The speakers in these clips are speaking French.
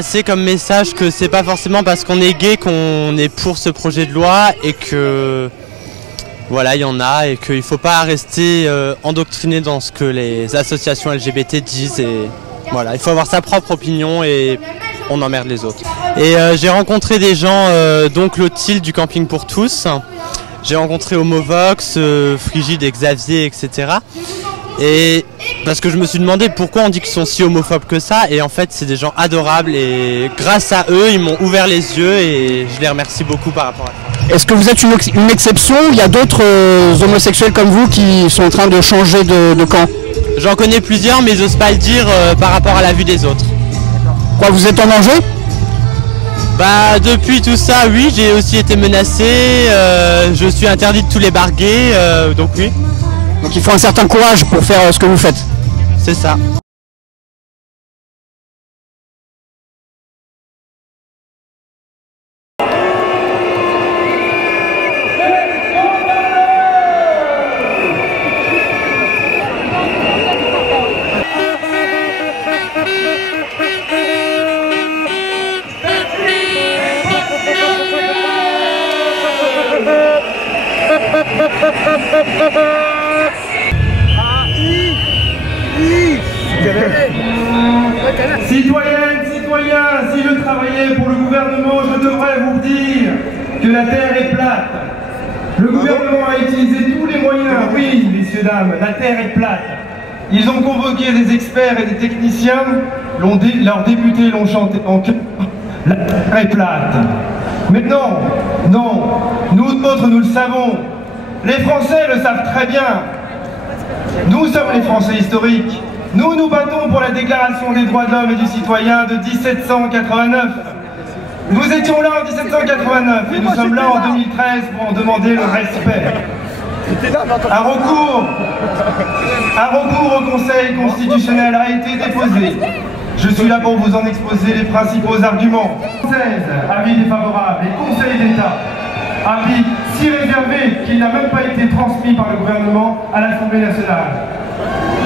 passer comme message que c'est pas forcément parce qu'on est gay qu'on est pour ce projet de loi et que voilà, il y en a et qu'il faut pas rester endoctriné dans ce que les associations LGBT disent et voilà, il faut avoir sa propre opinion et on emmerde les autres. Et j'ai rencontré des gens, donc Clotilde du Camping pour tous, j'ai rencontré Homovox, Frigide et Xavier, etc. Et parce que je me suis demandé pourquoi on dit qu'ils sont si homophobes que ça, et en fait c'est des gens adorables et grâce à eux ils m'ont ouvert les yeux et je les remercie beaucoup par rapport à ça. Est-ce que vous êtes une exception ou il y a d'autres homosexuels comme vous qui sont en train de changer de camp? J'en connais plusieurs mais j'ose pas le dire par rapport à la vue des autres. Quoi, vous êtes en danger? Bah depuis tout ça oui, j'ai aussi été menacé, je suis interdit de tous les bars gays, donc oui. Donc il faut un certain courage pour faire ce que vous faites. C'est ça. Citoyennes, citoyens, si je travaillais pour le gouvernement, je devrais vous dire que la Terre est plate. Le gouvernement a utilisé tous les moyens, oui, messieurs, dames, la Terre est plate. Ils ont convoqué des experts et des techniciens, leurs députés l'ont chanté en chœur, la Terre est plate. Mais non, non, nous autres, nous le savons. Les Français le savent très bien. Nous sommes les Français historiques. Nous nous battons pour la déclaration des droits de l'homme et du citoyen de 1789. Nous étions là en 1789 et nous sommes là en 2013 pour en demander le respect. Un recours au Conseil constitutionnel a été déposé. Je suis là pour vous en exposer les principaux arguments. 16, avis défavorable et Conseil d'État. Avis si réservé qu'il n'a même pas été transmis par le gouvernement à l'Assemblée nationale.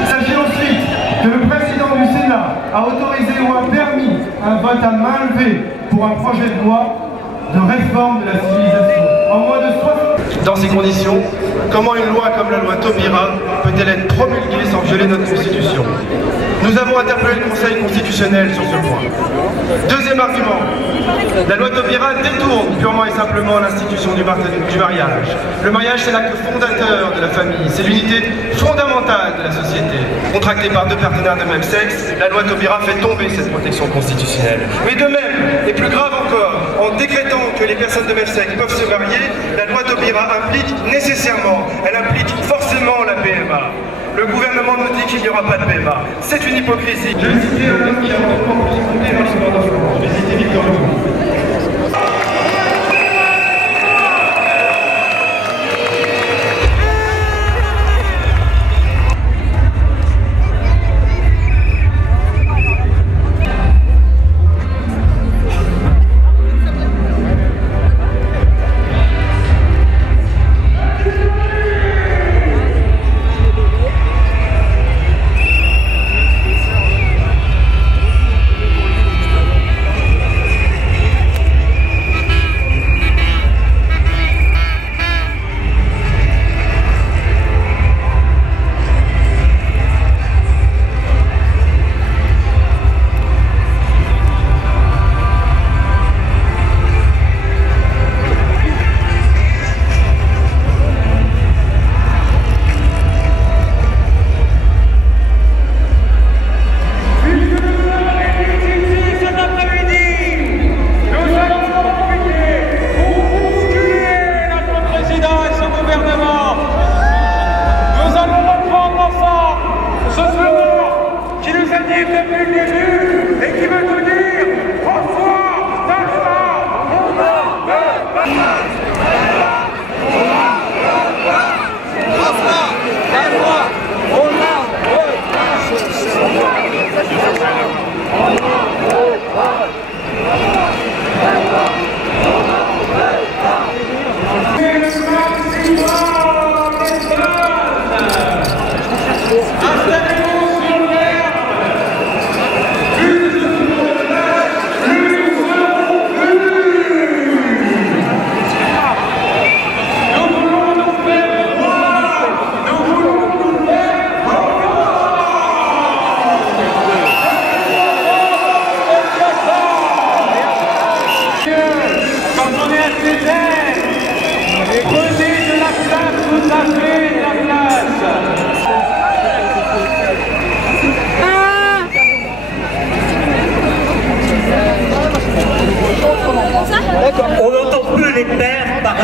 Il s'agit ensuite que le président du Sénat a autorisé ou a permis un vote à main levée pour un projet de loi de réforme de la civilisation. En moins de 60... Dans ces conditions, comment une loi comme la loi Taubira peut-elle être promulguée sans violer notre Constitution? Nous avons interpellé le Conseil constitutionnel sur ce point. Deuxième argument, la loi Taubira détourne purement et simplement l'institution du mariage. Le mariage, c'est l'acte fondateur de la famille, c'est l'unité fondamentale de la société. Contractée par deux partenaires de même sexe, la loi Taubira fait tomber cette protection constitutionnelle. Mais de même, et plus grave encore, en décrétant que les personnes de même sexe peuvent se marier, la loi Taubira implique nécessairement, elle implique forcément la PMA. Le gouvernement nous dit qu'il n'y aura pas de PMA. C'est une hypocrisie. Je vais citer un homme qui a longtemps compté dans l'histoire de France. Je vais citer Victor Hugo.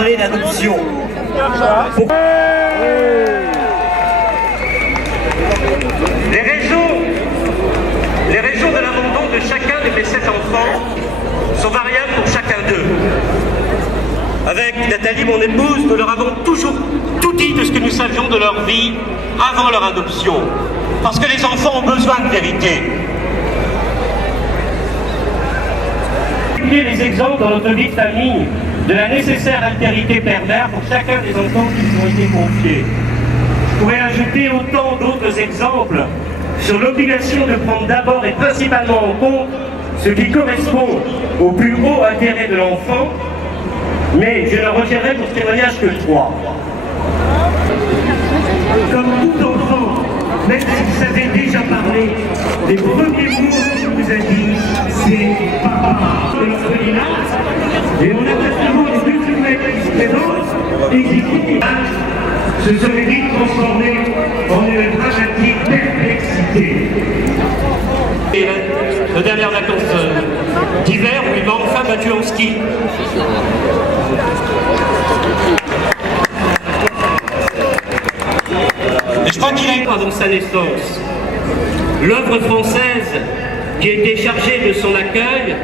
parler d'adoption. Les raisons de l'abandon de chacun de mes 7 enfants sont variables pour chacun d'eux. Avec Nathalie, mon épouse, nous leur avons toujours tout dit de ce que nous savions de leur vie avant leur adoption. Parce que les enfants ont besoin de vérité. Les exemples dans notre vie de famille de la nécessaire altérité père-mère pour chacun des enfants qui nous ont été confiés. Je pourrais ajouter autant d'autres exemples sur l'obligation de prendre d'abord et principalement en compte ce qui correspond au plus haut intérêt de l'enfant, mais je ne retiendrai pour ce témoignage que 3. Comme tout enfant, même s'il savait déjà parler, les premiers mots qu'il vous a dit, c'est papa de l'orphelinat. Et on a tellement les 2 kilomètres qui se présentent et qui se serait vite transformé en une dramatique perplexité. Et la dernière vacances d'hiver où il m'a enfin battu en ski. Et je crois qu'il a eu avant sa naissance. L'œuvre française qui a été chargée de son accueil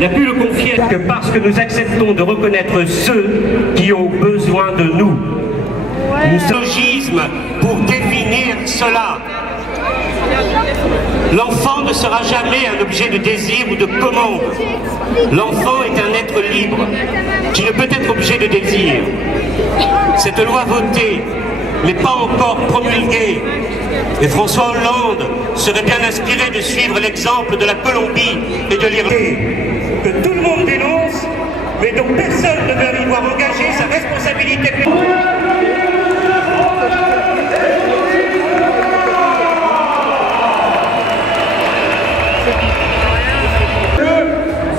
n'a pu le confier que parce que nous acceptons de reconnaître ceux qui ont besoin de nous. Nous syllogisme pour définir cela. L'enfant ne sera jamais un objet de désir ou de commande. L'enfant est un être libre qui ne peut être objet de désir. Cette loi votée mais pas encore promulguée. Et François Hollande serait bien inspiré de suivre l'exemple de la Colombie et de l'Irlande. Que tout le monde dénonce, mais dont personne ne veut y voir engager sa responsabilité publique.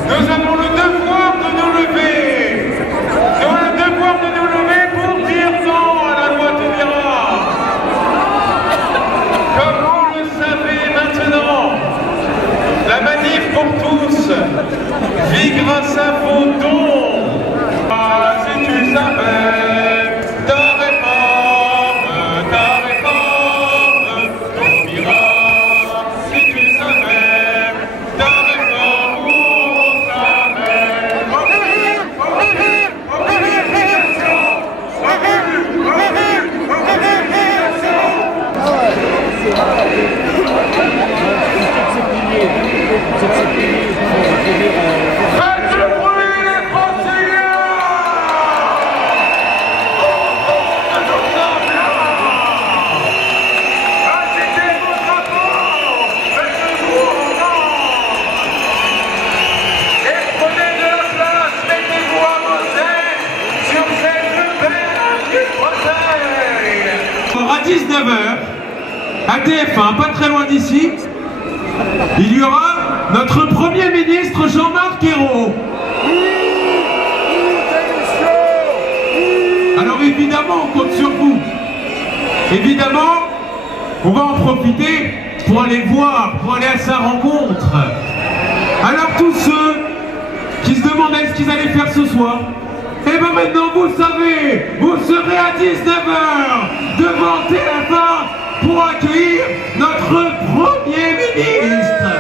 Nous avons le devoir de nous lever. Nous avons le devoir de nous lever pour dire non à la loi Taubira. Comme vous le savez maintenant, la manif pour tous vit grâce à vos dons. Ah, si tu savais ta réforme Taubira. Si tu savais ta réforme. Faites le bruit les Franciliens! Agitez vos drapeaux! Faites-vous entendre! Et prenez de la place, mettez-vous à vos ailes sur cette belle Bretagne! À 19h, à TF1, pas très loin d'ici, il y aura notre Premier ministre Jean-Marc Ayrault. Alors évidemment, on compte sur vous. Évidemment, on va en profiter pour aller voir, pour aller à sa rencontre. Alors tous ceux qui se demandaient ce qu'ils allaient faire ce soir, et bien maintenant vous le savez, vous serez à 19h devant TF1 pour accueillir notre Premier ministre.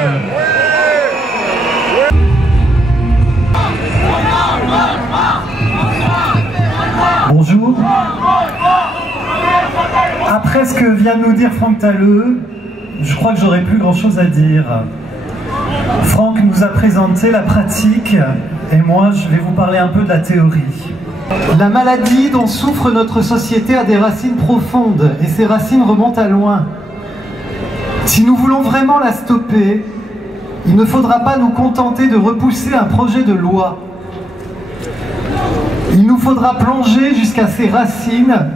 Bonjour. Après ce que vient de nous dire Franck Talleux, je crois que j'aurais plus grand chose à dire. Franck nous a présenté la pratique et moi je vais vous parler un peu de la théorie. La maladie dont souffre notre société a des racines profondes et ces racines remontent à loin. Si nous voulons vraiment la stopper, il ne faudra pas nous contenter de repousser un projet de loi. Il nous faudra plonger jusqu'à ces racines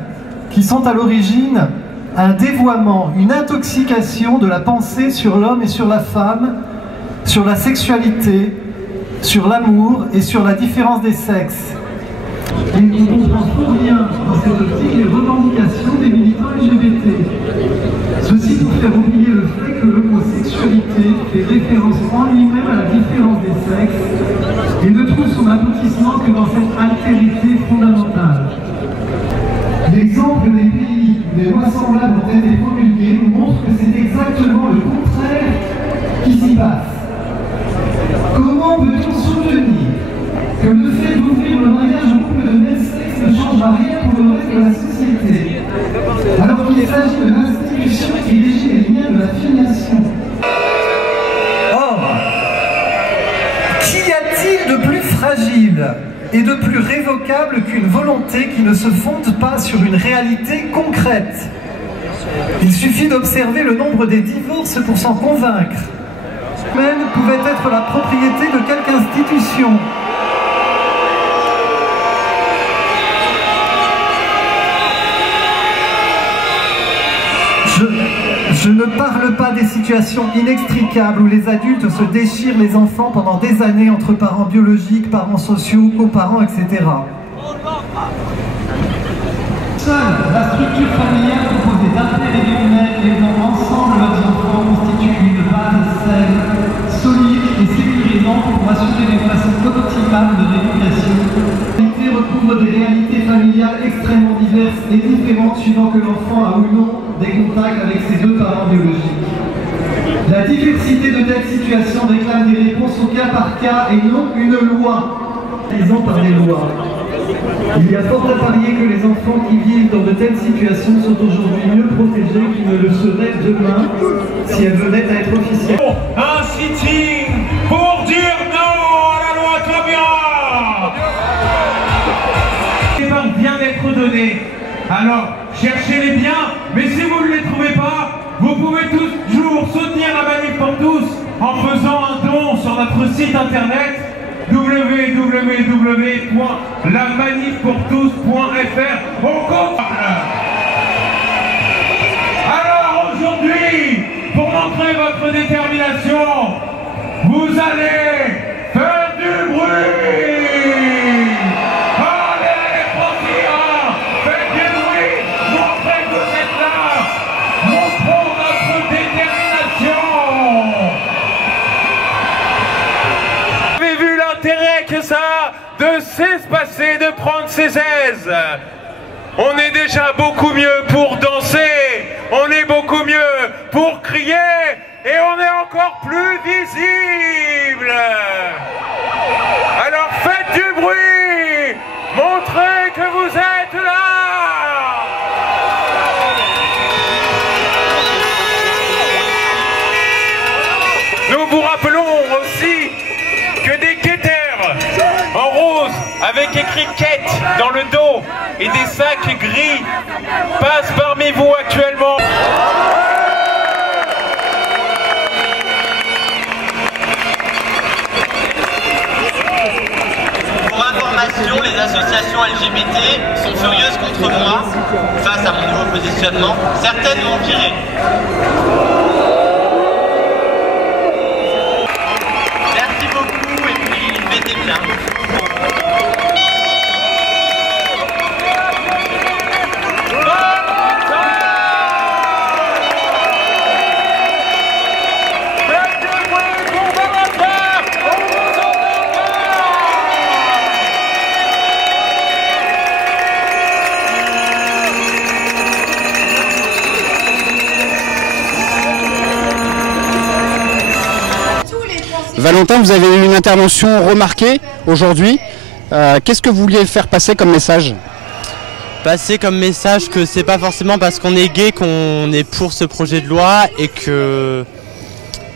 qui sont à l'origine un dévoiement, une intoxication de la pensée sur l'homme et sur la femme, sur la sexualité, sur l'amour et sur la différence des sexes. Et on ne comprend pour rien dans cette optique les revendications des militants LGBT. Ceci pour faire oublier le fait que l'homosexualité fait référence en lui-même à la différence des sexes et ne trouve son aboutissement que dans cette altérité fondamentale. Comment peut-on soutenir que le fait d'ouvrir le mariage aux couples de même sexe ne changera rien pour le reste de la société, alors qu'il s'agit de l'institution qui régit les liens de la filiation? Or, qu'y a-t-il de plus fragile et de plus révocable qu'une volonté qui ne se fonde pas sur une réalité concrète? Il suffit d'observer le nombre des divorces pour s'en convaincre. Même pouvait être la propriété de quelque institution. Je ne parle pas des situations inextricables où les adultes se déchirent les enfants pendant des années entre parents biologiques, parents sociaux, coparents, etc. Seule la structure familiale composée d'un père et d'une mère élevant ensemble leurs enfants constitue une base saine, solide et sécurisante pour assurer une façon optimale de rééducation. La recouvre des réalités familiales extrêmement diverses et différentes suivant que l'enfant a ou non des contacts avec ses deux parents biologiques. La diversité de telles situations réclame des réponses au cas par cas et non une loi, disons par des lois. Il y a fort à parier que les enfants qui vivent dans de telles situations sont aujourd'hui mieux protégés qu'ils ne le seraient demain si elles venaient à être officielles. Un sitting pour dire non à la loi Taubira. Les biens bien être donnés. Alors, cherchez les biens, mais si vous ne les trouvez pas, vous pouvez toujours soutenir la Manif pour tous en faisant un don sur notre site internet www.lamanifpourtous.fr. On compte. Alors aujourd'hui, pour montrer votre détermination, vous allez faire du bruit. Allez, Francis, faites du bruit, montrez que vous êtes là, montrons notre détermination. Vous avez vu l'intérêt que ça a de s'espacer, de prendre ses aises. On est déjà beaucoup mieux pour danser, on est beaucoup mieux pour crier, et on est encore plus visible. Alors faites du bruit, montrez que vous êtes là. Nous vous rappelons aussi que des guetteurs en rose avec écrit quête dans le dos et des sacs gris passent parmi vous actuellement. Pour information, les associations LGBT sont furieuses contre moi face à mon nouveau positionnement. Certaines m'ont viré. Merci beaucoup et puis mettez bien. Valentin, vous avez eu une intervention remarquée aujourd'hui. Qu'est-ce que vous vouliez faire passer comme message? Passer comme message que c'est pas forcément parce qu'on est gay qu'on est pour ce projet de loi et que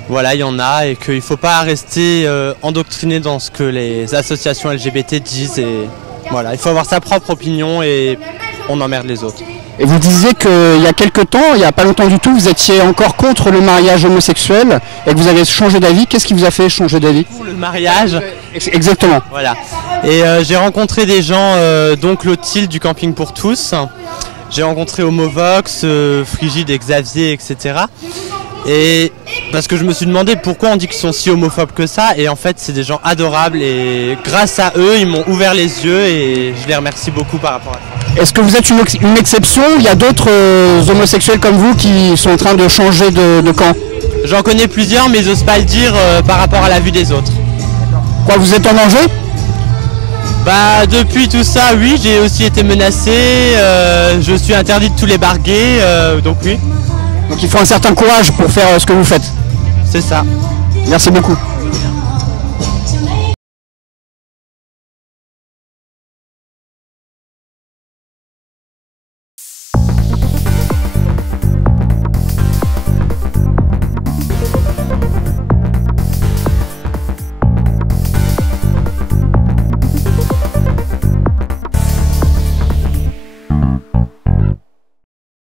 voilà, il y en a et qu'il faut pas rester endoctriné dans ce que les associations LGBT disent et voilà, il faut avoir sa propre opinion et on emmerde les autres. Et vous disiez qu'il y a quelques temps, il n'y a pas longtemps du tout, vous étiez encore contre le mariage homosexuel et que vous avez changé d'avis. Qu'est-ce qui vous a fait changer d'avis? Pour le mariage. Exactement. Voilà. Et j'ai rencontré des gens, dont Clotilde du Camping pour tous. J'ai rencontré Homovox, Frigide et Xavier, etc. Et parce que je me suis demandé pourquoi on dit qu'ils sont si homophobes que ça. Et en fait, c'est des gens adorables et grâce à eux, ils m'ont ouvert les yeux et je les remercie beaucoup par rapport à ça. Est-ce que vous êtes une exception? Il y a d'autres homosexuels comme vous qui sont en train de changer de camp? J'en connais plusieurs, mais j'ose pas le dire par rapport à la vue des autres. Quoi, vous êtes en danger? Bah depuis tout ça, oui, j'ai aussi été menacé, je suis interdit de tous les bars gays, donc oui. Donc il faut un certain courage pour faire ce que vous faites. C'est ça. Merci beaucoup.